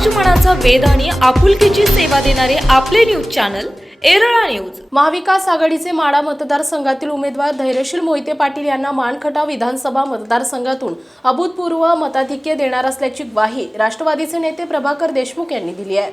समाज मनाचा वेध आणि आपुलकीची सेवा देणारे आपले न्यूज चॅनल एरळा न्यूज. महाविकास आघाडीचे माडा मतदारसंघातील उमेदवार धैर्यशील मोहिते पाटील यांना मानखटाव विधानसभा मतदारसंघातून अभूतपूर्व मताधिक्य देणार असल्याची ग्वाही राष्ट्रवादीचे नेते प्रभाकर देशमुख यांनी दिली आहे.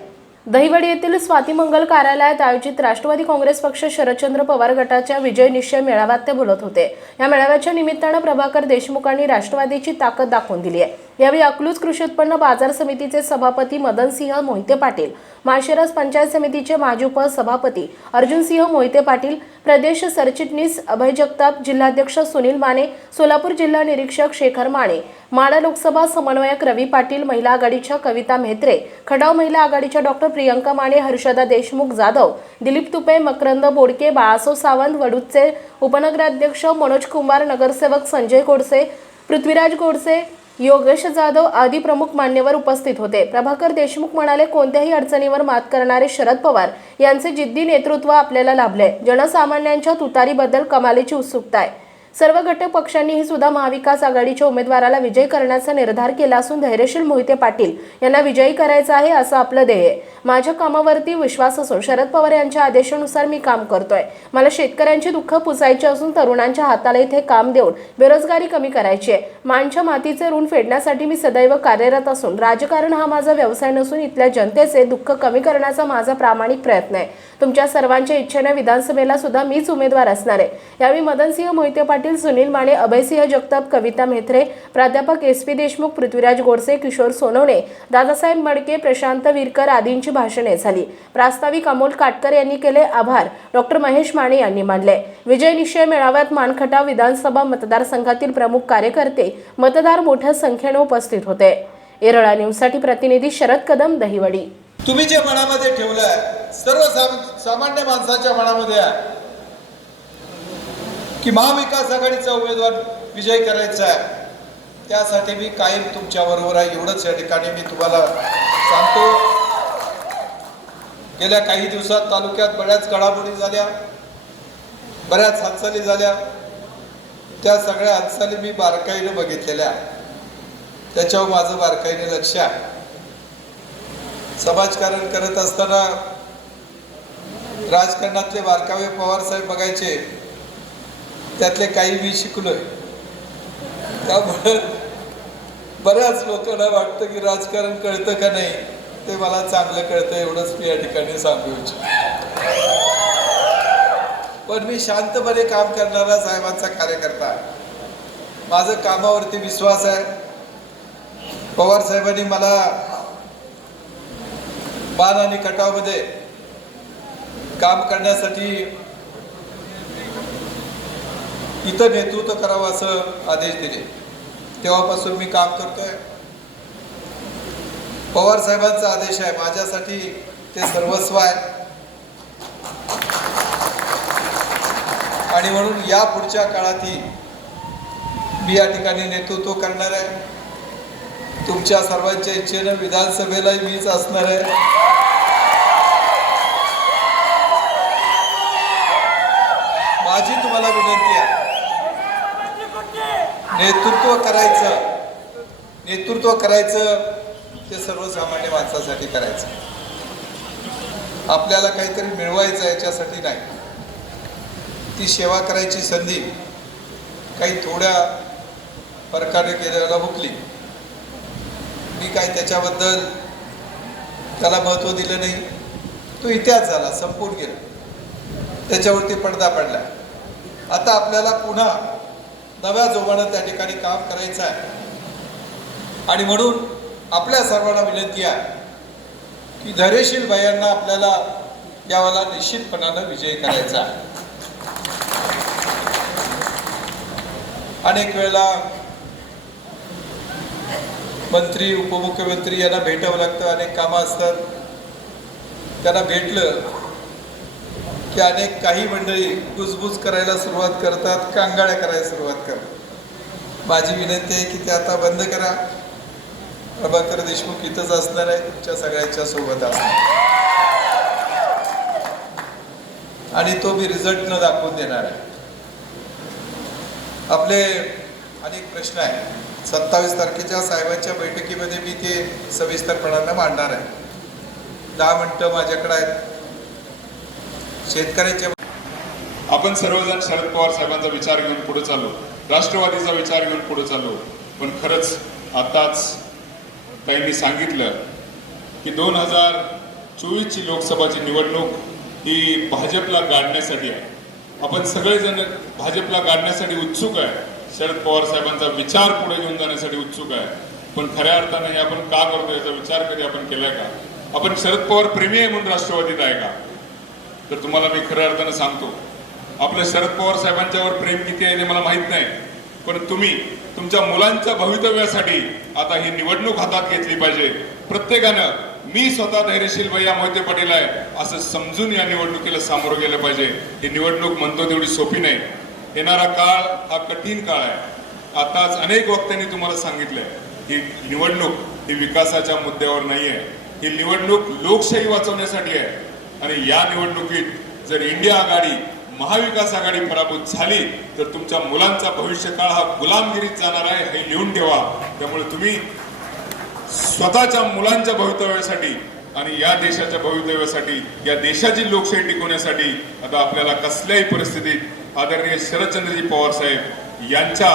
दहिवडी येथील स्वातीमंगल कार्यालयात आयोजित राष्ट्रवादी काँग्रेस पक्ष शरदचंद्र पवार गटाच्या विजय निश्चय मेळाव्यात ते बोलत होते. या मेळाव्याच्या निमित्तानं प्रभाकर देशमुखांनी राष्ट्रवादीची ताकद दाखवून दिली आहे. यावेळी अकलूज कृषी उत्पन्न बाजार समितीचे सभापती मदनसिंह मोहिते पाटील माळशिरस पंचायत समितीचे माजी उपसभापती अर्जुनसिंह मोहिते पाटील प्रदेश सरचिटणीस अभय जगताप जिल्हाध्यक्ष सुनील माने सोलापूर जिल्हा निरीक्षक शेखर माने माडा लोकसभा समन्वयक रवी पाटील महिला आघाडीच्या कविता म्हेत्रे खडाव महिला आघाडीच्या डॉक्टर प्रियंका माने हर्षदा देशमुख जाधव दिलीप तुपे मकरंद बोडके बाळासो सावंत वडूचे उपनगराध्यक्ष मनोज कुमार नगरसेवक संजय गोडसे पृथ्वीराज गोडसे योगेश जाधव आदी प्रमुख मान्यवर उपस्थित होते. प्रभाकर देशमुख म्हणाले कोणत्याही अडचणीवर मात करणारे शरद पवार यांचे जिद्दी नेतृत्व आपल्याला लाभले जनसामान्यांच्या तुतारीबद्दल कमालीची उत्सुकता आहे. सर्व घटक पक्षांनीही सुद्धा महाविकास आघाडीच्या उमेदवाराला विजयी करण्याचा निर्धार केला असून धैर्यशील मोहिते पाटील यांना विजयी करायचं आहे असं आपलं ध्येय आहे. माझ्या कामावरती विश्वास असून शरद पवार यांच्या आदेशानुसार मी काम करतोय. मला शेतकऱ्यांची दुःख पुसायची असून तरुणांच्या हाताला इथे काम देऊन बेरोजगारी कमी करायची आहे. मानच्या मातीचे ऋण फेडण्यासाठी मी सदैव कार्यरत असून राजकारण हा माझा व्यवसाय नसून इथल्या जनतेचे दुःख कमी करण्याचा माझा प्रामाणिक प्रयत्न आहे. तुमच्या सर्वांच्या इच्छेने विधानसभेला सुद्धा मीच उमेदवार असणार आहे. यावेळी मदनसिंह मोहिते पाटील सुनील माने अभयसिंह जगताप कविता मेथरे प्राध्यापक एस पी देशमुख पृथ्वीराज गोडसे किशोर सोनवणे दादासाहेब मडके प्रशांत विरकर आदींची भाषणे झाली. प्रास्ताविक अमोल काटकर यांनी केले आभार. डॉक्टर महेश माने यांनी मानले. विजय निश्चय मेळाव्यात मानखटाव विधानसभा मतदारसंघातील प्रमुख कार्यकर्ते मतदार मोठ्या संख्येने उपस्थित होते. येरळा न्यूजसाठी प्रतिनिधी शरद कदम दहिवडी. तुम्ही जे मनामध्ये ठेवलंय सर्व सामान्य माणसाच्या मनामध्ये आहे. की महाविकास आघाडीचा उमेदवार विजय करायचा आहे. त्यासाठी मी कायम तुमच्या बरोबर आहे. एवढंच या ठिकाणी मी तुम्हाला सांगतो. गेल्या काही दिवसात तालुक्यात बऱ्याच घडामोडी झाल्या. बऱ्याच हालचाली झाल्या. त्या सगळ्या हालचाली मी बारकाईने बघितलेल्या. त्याच्यावर माझं बारकाईने लक्ष आहे. समाजकारण करत असताना राजकारणातले बारकावे पवार साहेब बघायचे. त्यातले काही मी शिकलोय. त्यामुळे बऱ्याच लोकांना वाटतं की राजकारण कळतं का नाही ते मला चांगलं कळतं एवढंच मी या ठिकाणी सांगू इच्छितो. पण मी शांतपणे काम करणारा साहेबांचा कार्यकर्ता आहे. माझं कामावरती विश्वास आहे. पवार साहेबांनी मला मान आणि कटावमध्ये काम करण्यासाठी इथं नेतृत्व करावं असं आदेश दिले. तेव्हापासून मी काम करतोय. पवार साहेबांचा आदेश आहे. माझ्यासाठी ते सर्वस्व आहे. आणि म्हणून या पुढच्या काळातही मी या ठिकाणी नेतृत्व करणार आहे. तुमच्या सर्वांच्या इच्छेनं विधानसभेलाही मीच असणार आहे. माझी तुम्हाला विनंती आहे. नेतृत्व करायचं. नेतृत्व करायचं ते सर्वसामान्य माणसासाठी करायचं. आपल्याला काहीतरी मिळवायचं याच्यासाठी नाही. ती सेवा करायची संधी काही थोड्या प्रकारे केलेला हुकली. मी काय त्याच्याबद्दल त्याला महत्त्व दिलं नाही. तो इतिहास झाला संपून गेला. त्याच्यावरती पडदा पडला. आता आपल्याला पुन्हा नव्या जोमानं त्या ठिकाणी काम करायचं आहे. आणि म्हणून आपल्या सर्वांना विनंती आहे की धैर्यशील भयांना आपल्याला यावाला निश्चितपणानं विजय करायचा आहे. अनेक वेळेला मंत्री उपमुख्यमंत्री यांना भेटावं लागतं अनेक कामं असतात. त्यांना भेटलं की अनेक काही मंडळी कुजबुज करायला सुरुवात करतात कांगाळ्या करायला सुरुवात करतात. माझी विनंती आहे की ते आता बंद करा. प्रभाकर देशमुख इथंच असणार आहे तुमच्या सगळ्यांच्या सोबत असणार. आणि तो मी रिझल्ट न दाखवून देणार आहे. आपले अनेक प्रश्न आहे सत्तावीस तारखेच्या साहेबांच्या बैठकीमध्ये मी ते सविस्तरपणानं मांडणार आहे. दहा मिनटं माझ्याकडे आहेत. शेतकऱ्याच्या आपण सर्वजण शरद पवार साहेबांचा विचार घेऊन पुढे चाललो. राष्ट्रवादीचा विचार घेऊन पुढे चाललो. पण खरंच आताच ताईंनी सांगितलं की दोन हजार चोवीसची लोकसभाची निवडणूक ही भाजपला गाडण्यासाठी आहे. आपण सगळेजण भाजपला गाडण्यासाठी उत्सुक आहे. शरद पवार साहेबांचा विचार पुढे घेऊन जाण्यासाठी उत्सुक आहे. पण खऱ्या अर्थानं हे आपण का करतो याचा विचार कधी आपण केलाय का? आपण शरद पवार प्रेमी आहे म्हणून राष्ट्रवादीत आहे का? तर तुम्हाला मी खऱ्या अर्थानं सांगतो आपले शरद पवार साहेबांच्यावर प्रेम किती आहे ते मला माहीत नाही पण तुम्ही तुमच्या मुलांच्या भवितव्यासाठी आता ही निवडणूक हातात घेतली पाहिजे. प्रत्येकानं मी स्वतः धैर्यशील भैया मोहिते पाटील आहे असं समजून या निवडणुकीला सामोरं गेलं पाहिजे. ही निवडणूक म्हणतो तेवढी सोपी नाही. येणारा काळ हा कठीण काळ आहे. आताच अनेक वक्त्यांनी तुम्हाला सांगितलंय ही निवडणूक ही विकासाच्या मुद्द्यावर नाही आहे ही निवडणूक लोकशाही वाचवण्यासाठी आहे. आणि या निवडणुकीत जर इंडिया आघाडी महाविकास आघाडी पराभूत झाली तर तुमच्या मुलांचा भविष्यकाळ हा गुलामगिरीत जाणार आहे हे लिहून ठेवा. त्यामुळे तुम्ही स्वतःच्या मुलांच्या भवितव्यासाठी आणि या देशाच्या भवितव्यासाठी या देशाची लोकशाही टिकवण्यासाठी आता आपल्याला कसल्याही परिस्थितीत आदरणीय शरदचंद्रजी पवार साहेब यांच्या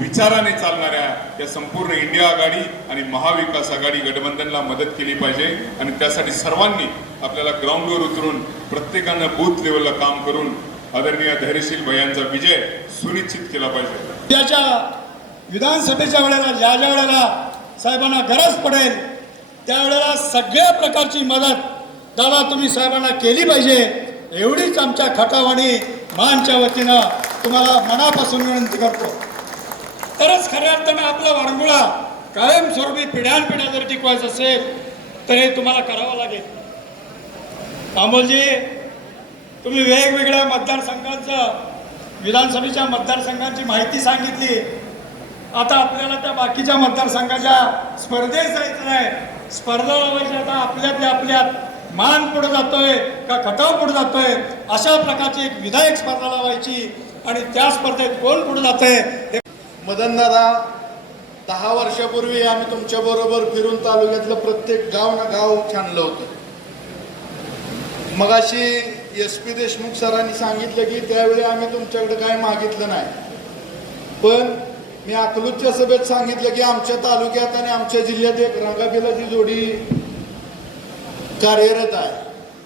विचाराने चालणाऱ्या या संपूर्ण इंडिया आघाडी आणि महाविकास आघाडी गठबंधनला मदत केली पाहिजे. आणि त्यासाठी सर्वांनी आपल्याला ग्राउंडवर उतरून प्रत्येकानं बूथ लेवलला काम करून आदरणीय धैर्यशील भयांचा विजय सुनिश्चित केला पाहिजे. त्याच्या विधानसभेच्या वेळेला ज्या ज्या वेळेला साहेबांना गरज पडेल त्यावेळेला सगळ्या प्रकारची मदत दादा तुम्ही साहेबांना केली पाहिजे. एवढीच आमच्या खटावाणी मानच्या वतीनं तुम्हाला मनापासून विनंती करतो. तरच खऱ्या अर्थानं आपला वारंगुळा कायमस्वरूपी पिढ्यानपिढ्या जर टिकवायचं असेल तर हे तुम्हाला करावं लागेल. अमोलजी तुम्ही वेगवेगळ्या मतदारसंघांचं विधानसभेच्या मतदारसंघांची माहिती सांगितली. आता आपल्याला त्या बाकीच्या मतदारसंघाच्या स्पर्धेत जायचं नाही. स्पर्धा लावायची आता आपल्यातल्या आपल्यात. मान पुढे जातोय का खटाव पुढे जातोय? अशा प्रकारची एक विधायक स्पर्धा लावायची आणि त्या स्पर्धेत कोण पुढे जातंय हे मदनदादा दहा वर्षापूर्वी आम्ही तुमच्या बरोबर फिरून तालुक्यातलं प्रत्येक गाव ना गाव छानलं होतं. मगाशी एस पी देशमुख सरांनी सांगितलं की त्यावेळी आम्ही तुमच्याकडे काय मागितलं नाही. पण मी अकलूजच्या सभेत सांगितलं की आमच्या तालुक्यात आणि आमच्या जिल्ह्यात एक रंगाबिलाची जोडी कार्यरत आहे.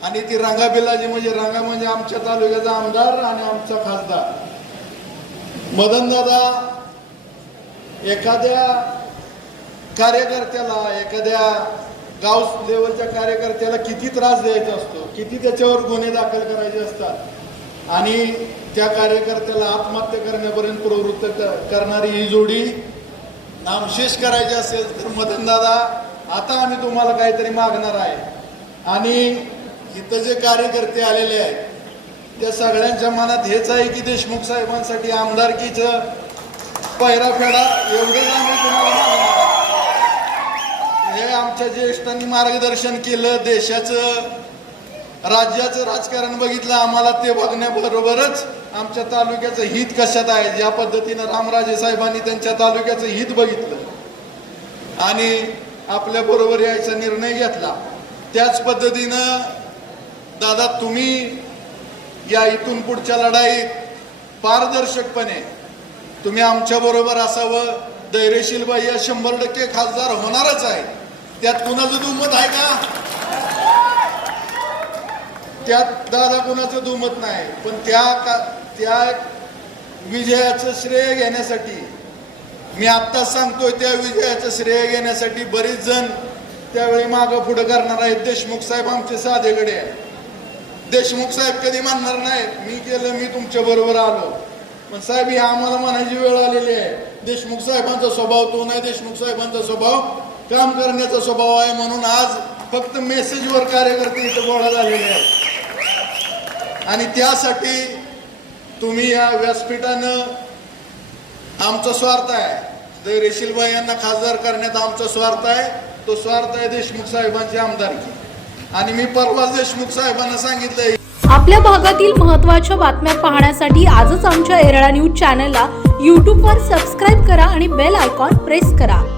आणि ती रंगाबिलाजी म्हणजे रंगा म्हणजे आमच्या तालुक्याचा आमदार आणि आमचा खासदार. मदनदादा एखाद्या कार्यकर्त्याला एखाद्या गाव लेवलच्या कार्यकर्त्याला किती त्रास द्यायचा असतो किती त्याच्यावर गुन्हे दाखल करायचे असतात. आणि त्या कार्यकर्त्याला आत्महत्या करण्यापर्यंत प्रवृत्त क- करणारी ही जोडी नामशेष करायची असेल तर मदनदादा आता आम्ही तुम्हाला काहीतरी मागणार आहे. आणि इथं जे कार्यकर्ते आलेले आहेत त्या सगळ्यांच्या मनात हेच आहे की देशमुख साहेबांसाठी आमदारकीचं पहिरा फेडा एवढेच आम्ही तुम्हाला मागणार हे आमच्या ज्येष्ठांनी मार्गदर्शन केलं देशाचं राज्याचं राजकारण बघितलं आम्हाला ते बघण्याबरोबरच आमच्या तालुक्याचं हित कशात आहे? ज्या पद्धतीनं रामराजे साहेबांनी त्यांच्या तालुक्याचं हित बघितलं आणि आपल्या बरोबर यायचा निर्णय घेतला त्याच पद्धतीनं दादा तुम्ही या इथून पुढच्या लढाईत पारदर्शकपणे तुम्ही आमच्या बरोबर असावं. धैर्यशील बाई या शंभर टक्के खासदार होणारच आहे. त्यात कुणाचं दुमत आहे का? त्यात दादा कुणाचं दुमत नाही. पण त्या का त्या विजयाचं श्रेय घेण्यासाठी मी आत्ताच सांगतोय त्या विजयाचं श्रेय घेण्यासाठी बरेच जण त्यावेळी मागं पुढं करणार आहेत. देशमुख साहेब आमचे साधेकडे आहे देशमुख साहेब कधी मानणार नाहीत. मी केलं मी तुमच्या बरोबर आलो. पण साहेब ही आम्हाला म्हणायची वेळ आलेली आहे. देशमुख साहेबांचा स्वभाव तो नाही. देशमुख साहेबांचा स्वभाव काम करण्याचा स्वभाव आहे म्हणून आज फक्त मेसेजवर कार्यकर्ते इथं गोळा झालेले आहेत. आणि त्यासाठी तुम्ही या व्यासपीठानं आमचा स्वार्थ आहे. धैर्यशीलबाई यांना खासदार करण्यात आमचा स्वार्थ आहे. तो स्वार्थ आहे देशमुख साहेबांची आमदारकी. आणि मी परवाच देशमुख साहेबांना सांगितलंय. आपल्या भागातील महत्त्वाच्या बातम्या पाहण्यासाठी आजच आमच्या एरळा न्यूज चॅनलला यूट्यूबवर सबस्क्राईब करा आणि बेल आयकॉन प्रेस करा.